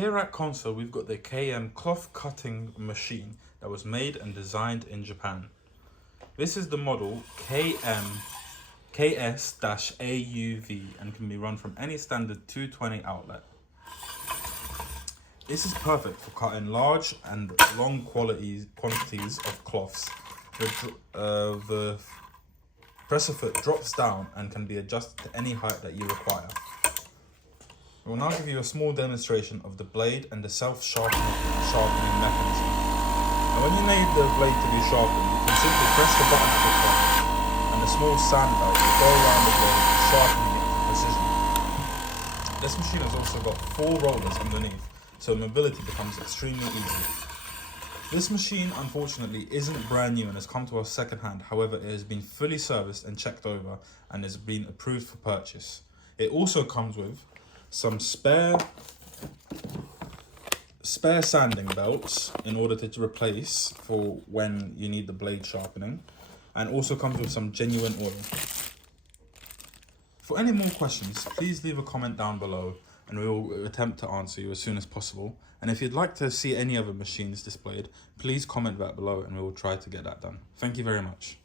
Here at Konsew, we've got the KM cloth cutting machine that was made and designed in Japan. This is the model KS-AUV and can be run from any standard 220 outlet. This is perfect for cutting large and long quantities of cloths. The presser foot drops down and can be adjusted to any height that you require. I will now give you a small demonstration of the blade and the self-sharpening mechanism. Now when you need the blade to be sharpened, you can simply press the button at the top and a small sand belt will go around the blade, sharpening it to precision. This machine has also got 4 rollers underneath, so mobility becomes extremely easy. This machine unfortunately isn't brand new and has come to us second hand, however it has been fully serviced and checked over and has been approved for purchase. It also comes with some spare sanding belts in order to replace for when you need the blade sharpening, and also comes with some genuine oil. For any more questions, please leave a comment down below and we will attempt to answer you as soon as possible. And if you'd like to see any other machines displayed, please comment that below and we will try to get that done. Thank you very much.